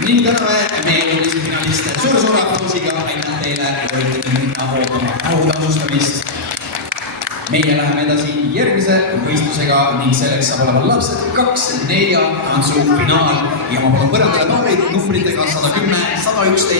Ning täname meie jõulisi finaliste suure aplausiga, aitäh teile ja võite minna ootama autasustamist. Meie läheme edasi järgmise võistlusega ning selleks saab olema lapsed 2-4 tantsu finaal ja ma palun võrrandele nooreid numbritega 110, 111.